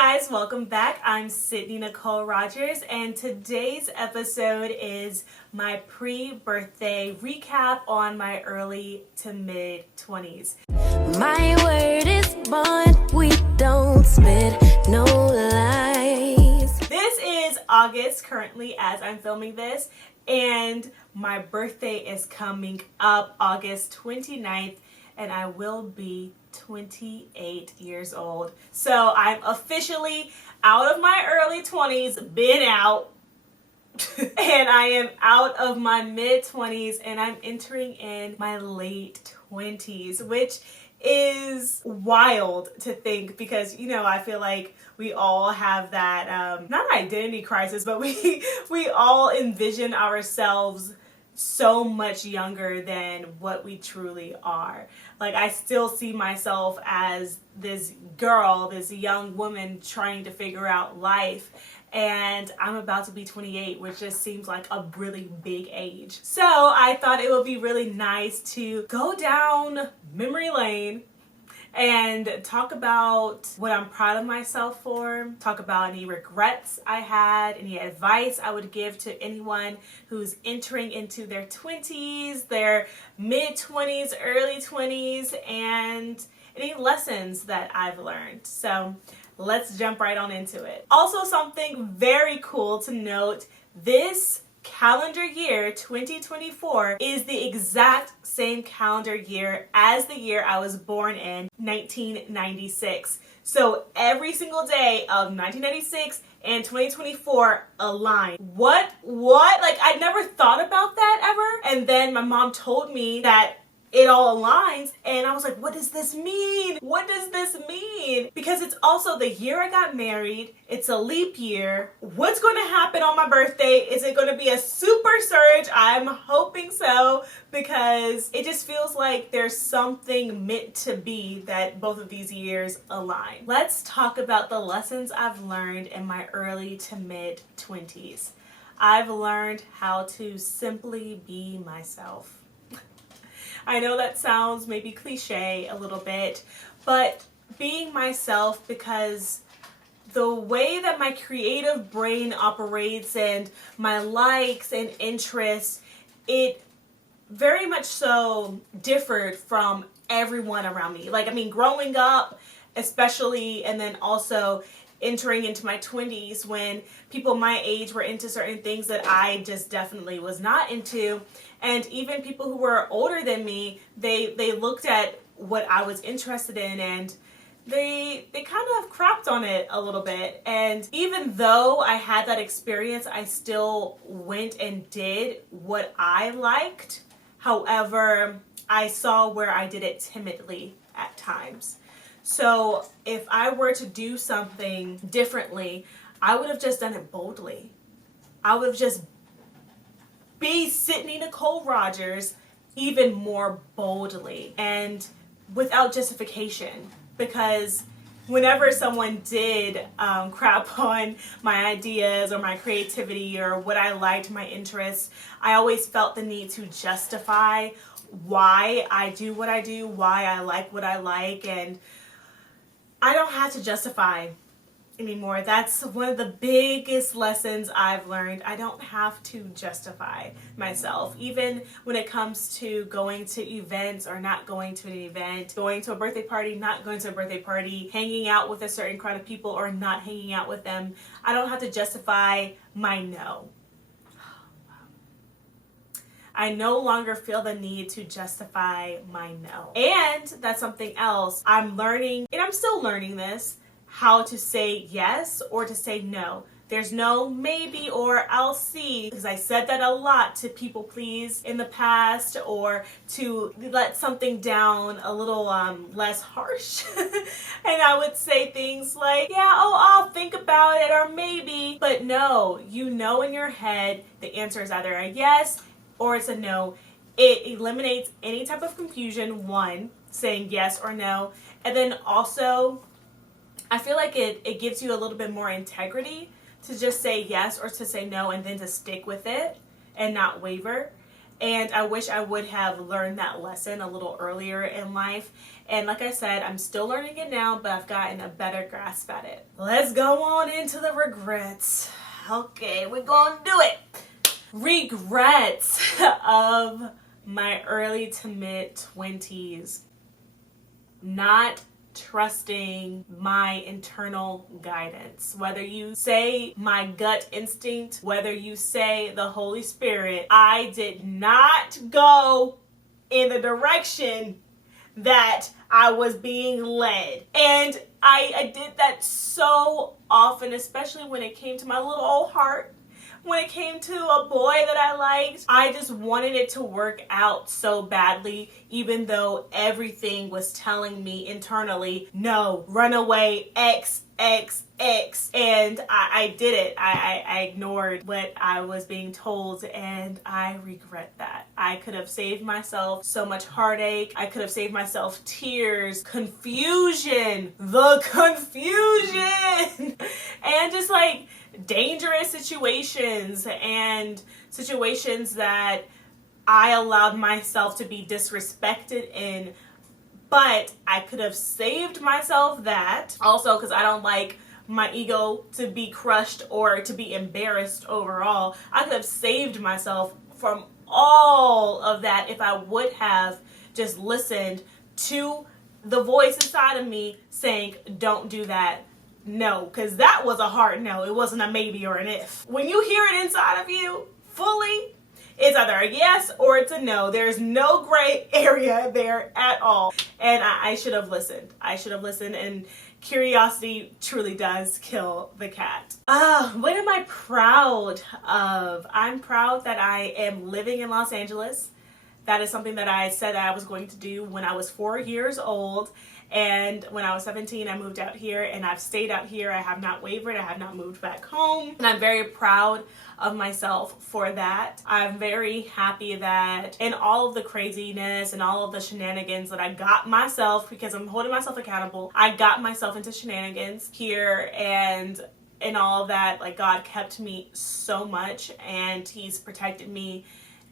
guys, welcome back. I'm Sydney Nicole Rogers, and today's episode is my pre-birthday recap on my early to mid 20s. My word is bond, we don't spit no lies. This is August currently as I'm filming this, and my birthday is coming up August 29th, and I will be 28 years old. So I'm officially out of my early 20s, been out, and I am out of my mid 20s, and I'm entering in my late 20s, which is wild to think because, you know, I feel like we all have that, not identity crisis, but we all envision ourselves so much younger than what we truly are. Like, I still see myself as this girl, this young woman trying to figure out life, and I'm about to be 28, which just seems like a really big age. So I thought it would be really nice to go down memory lane and talk about what I'm proud of myself for, talk about any regrets I had, any advice I would give to anyone who's entering into their 20s, their mid-20s, early 20s, and any lessons that I've learned. So let's jump right on into it. Also, something very cool to note, this calendar year 2024 is the exact same calendar year as the year I was born in, 1996. So every single day of 1996 and 2024 align. What? Like, I never thought about that ever. And then my mom told me that it all aligns, and I was like, what does this mean? What does this mean? Because it's also the year I got married. It's a leap year. What's going to happen on my birthday? Is it going to be a super surge? I'm hoping so, because it just feels like there's something meant to be that both of these years align. Let's talk about the lessons I've learned in my early to mid 20s. I've learned how to simply be myself. I know that sounds maybe cliche a little bit, but being myself, because the way that my creative brain operates and my likes and interests, it very much so differed from everyone around me. Like, I mean, growing up especially, and then also entering into my 20s when people my age were into certain things that I just definitely was not into. And even people who were older than me, they looked at what I was interested in and they kind of crapped on it a little bit. And even though I had that experience, I still went and did what I liked. However, I saw where I did it timidly at times. So if I were to do something differently, I would have just done it boldly. I would have just be Sydney Nicole Rogers even more boldly and without justification. Because whenever someone did crap on my ideas or my creativity or what I liked, my interests, I always felt the need to justify why I do what I do, why I like what I like, and I don't have to justify anymore. That's one of the biggest lessons I've learned. I don't have to justify myself, even when it comes to going to events or not going to an event, going to a birthday party, not going to a birthday party, hanging out with a certain crowd of people or not hanging out with them. I don't have to justify my no. I no longer feel the need to justify my no. And that's something else I'm learning, and I'm still learning this, how to say yes or to say no. There's no maybe or I'll see, because I said that a lot to people please in the past, or to let something down a little less harsh. And I would say things like, yeah, oh, I'll think about it, or maybe. But no, you know in your head the answer is either a yes or it's a no. It eliminates any type of confusion, one, saying yes or no. And then also, I feel like it gives you a little bit more integrity to just say yes or to say no and then to stick with it and not waver. And I wish I would have learned that lesson a little earlier in life. And like I said, I'm still learning it now, but I've gotten a better grasp at it. Let's go on into the regrets. Okay, we're gonna do it. Regrets of my early to mid 20s. Not trusting my internal guidance. Whether you say my gut instinct, whether you say the Holy Spirit, I did not go in the direction that I was being led. And I did that so often, especially when it came to my little old heart. When it came to a boy that I liked, I just wanted it to work out so badly, even though everything was telling me internally, no, run away, X. And I did it. I ignored what I was being told, and I regret that. I could have saved myself so much heartache. I could have saved myself tears, confusion, the confusion, and just like dangerous situations and situations that I allowed myself to be disrespected in. But I could have saved myself that. Also, because I don't like my ego to be crushed or to be embarrassed overall. I could have saved myself from all of that if I would have just listened to the voice inside of me saying, don't do that. No, because that was a hard no. It wasn't a maybe or an if. When you hear it inside of you fully, it's either a yes or it's a no. There's no gray area there at all. And I should have listened. I should have listened, and curiosity truly does kill the cat. What am I proud of? I'm proud that I am living in Los Angeles. That is something that I said I was going to do when I was 4 years old. And when I was 17, I moved out here, and I've stayed out here. I have not wavered. I have not moved back home. And I'm very proud of myself for that. I'm very happy that in all of the craziness and all of the shenanigans that I got myself, because I'm holding myself accountable, I got myself into shenanigans here, and in all of that, like, God kept me so much, and He's protected me,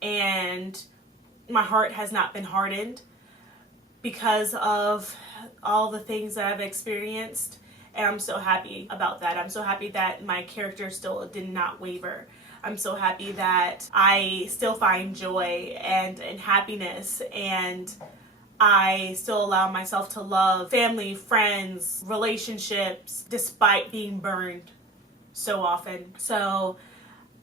and my heart has not been hardened because of all the things that I've experienced, and I'm so happy about that. I'm so happy that my character still did not waver. I'm so happy that I still find joy and happiness, and I still allow myself to love family, friends, relationships, despite being burned so often. So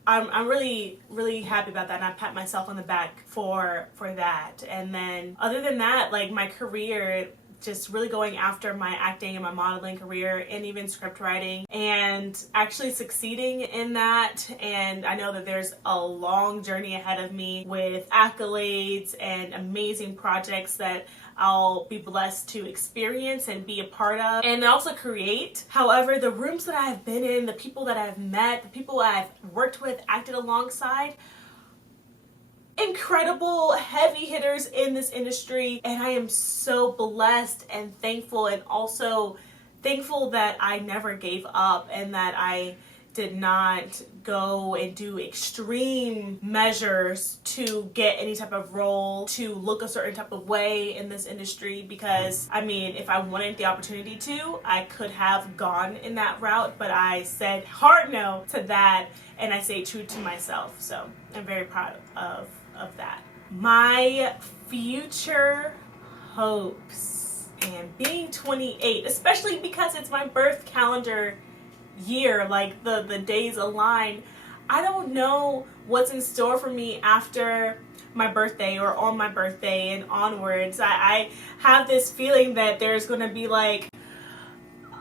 I'm really, really happy about that, and I pat myself on the back for that. And then other than that, like, my career, just really going after my acting and my modeling career and even script writing and actually succeeding in that. And I know that there's a long journey ahead of me with accolades and amazing projects that I'll be blessed to experience and be a part of and also create. However, the rooms that I've been in, the people that I've met, the people I've worked with, acted alongside, incredible heavy hitters in this industry, and I am so blessed and thankful, and also thankful that I never gave up and that I did not go and do extreme measures to get any type of role, to look a certain type of way in this industry, because I mean, if I wanted the opportunity to, I could have gone in that route, but I said hard no to that, and I stayed true to myself. So I'm very proud of that. My future hopes, and being 28, especially because it's my birth calendar year, like the days align, I don't know what's in store for me after my birthday or on my birthday and onwards. I have this feeling that there's going to be like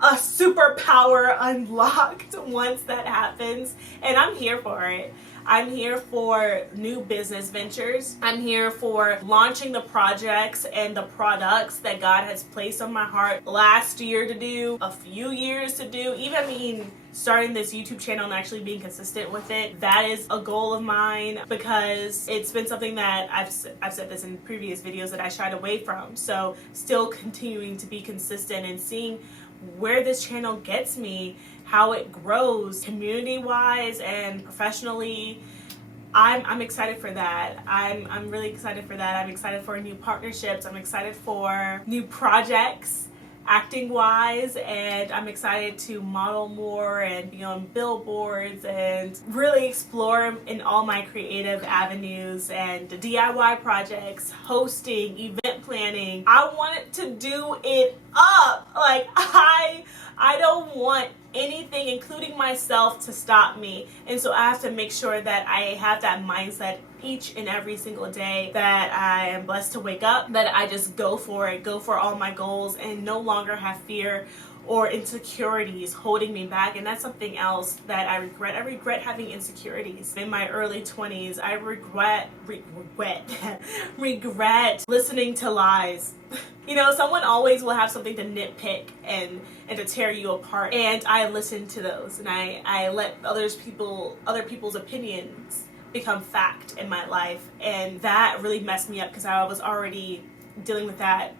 a superpower unlocked once that happens, and I'm here for it. I'm here for new business ventures. I'm here for launching the projects and the products that God has placed on my heart last year to do, a few years to do, even starting this YouTube channel and actually being consistent with it. That is a goal of mine, because it's been something that I've said this in previous videos that I shied away from. So still continuing to be consistent and seeing where this channel gets me, how it grows community-wise and professionally. I'm excited for that. I'm really excited for that. I'm excited for new partnerships. I'm excited for new projects, acting wise, and I'm excited to model more and be on billboards and really explore in all my creative avenues and DIY projects, hosting, event planning. I wanted to do it up. Like I don't want anything, including myself, to stop me. And so I have to make sure that I have that mindset each and every single day, that I am blessed to wake up, that I just go for it, go for all my goals, and no longer have fear or insecurities holding me back. And that's something else that I regret. I regret having insecurities. In my early 20s, I regret listening to lies. You know, someone always will have something to nitpick and to tear you apart. And I listen to those, and I let other people's opinions become fact in my life. And that really messed me up, because I was already dealing with that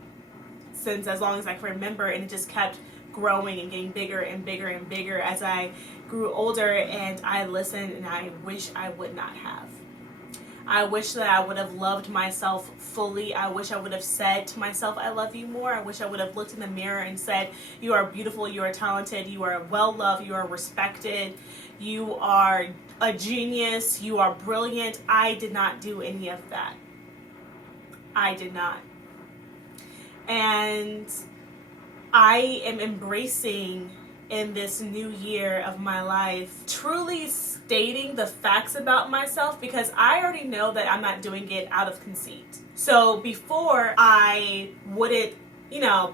since as long as I can remember, and it just kept growing and getting bigger and bigger and bigger as I grew older. And I listened, and I wish I would not have. I wish that I would have loved myself fully. I wish I would have said to myself, I love you more. I wish I would have looked in the mirror and said, you are beautiful, you are talented, you are well loved, you are respected, you are a genius, you are brilliant. I did not do any of that. I did not. And I am embracing in this new year of my life, truly stating the facts about myself, because I already know that I'm not doing it out of conceit. So before, I wouldn't,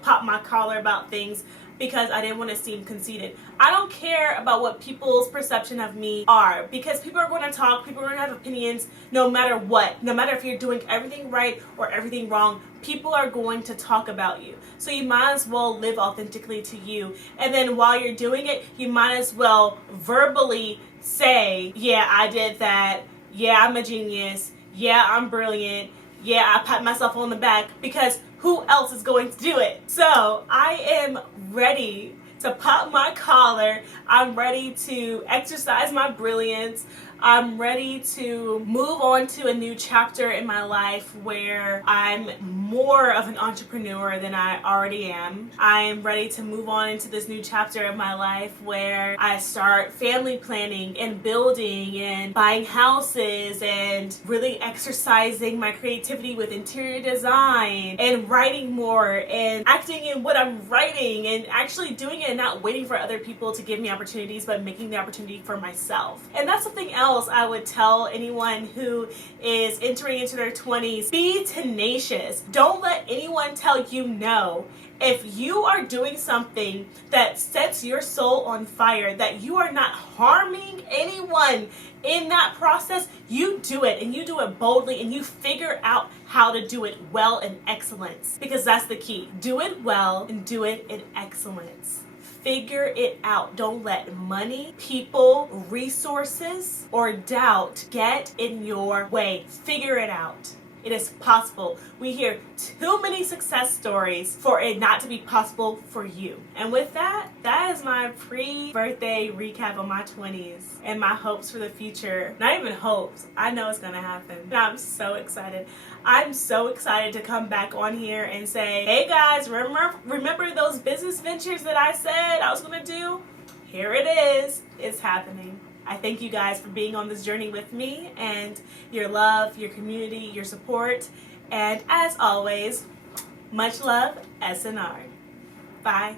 pop my collar about things because I didn't want to seem conceited. I don't care about what people's perception of me are, because people are going to talk, people are going to have opinions no matter what. No matter if you're doing everything right or everything wrong, people are going to talk about you. So you might as well live authentically to you. And then while you're doing it, you might as well verbally say, yeah, I did that. Yeah, I'm a genius. Yeah, I'm brilliant. Yeah, I pat myself on the back, because who else is going to do it? So I am ready to pop my collar. I'm ready to exercise my brilliance. I'm ready to move on to a new chapter in my life where I'm more of an entrepreneur than I already am. I am ready to move on into this new chapter of my life where I start family planning and building and buying houses and really exercising my creativity with interior design and writing more and acting in what I'm writing and actually doing it and not waiting for other people to give me opportunities, but making the opportunity for myself. And that's something else I would tell anyone who is entering into their 20s. Be tenacious. Don't let anyone tell you no. If you are doing something that sets your soul on fire, that you are not harming anyone in that process, you do it, and you do it boldly, and you figure out how to do it well in excellence, because that's the key. Do it well and do it in excellence. Figure it out. Don't let money, people, resources, or doubt get in your way. Figure it out. It is possible. We hear too many success stories for it not to be possible for you. And with that, that is my pre-birthday recap on my 20s and my hopes for the future. Not even hopes. I know it's going to happen. And I'm so excited. I'm so excited to come back on here and say, hey guys, remember those business ventures that I said I was going to do? Here it is. It's happening. I thank you guys for being on this journey with me, and your love, your community, your support. And as always, much love, SNR. Bye.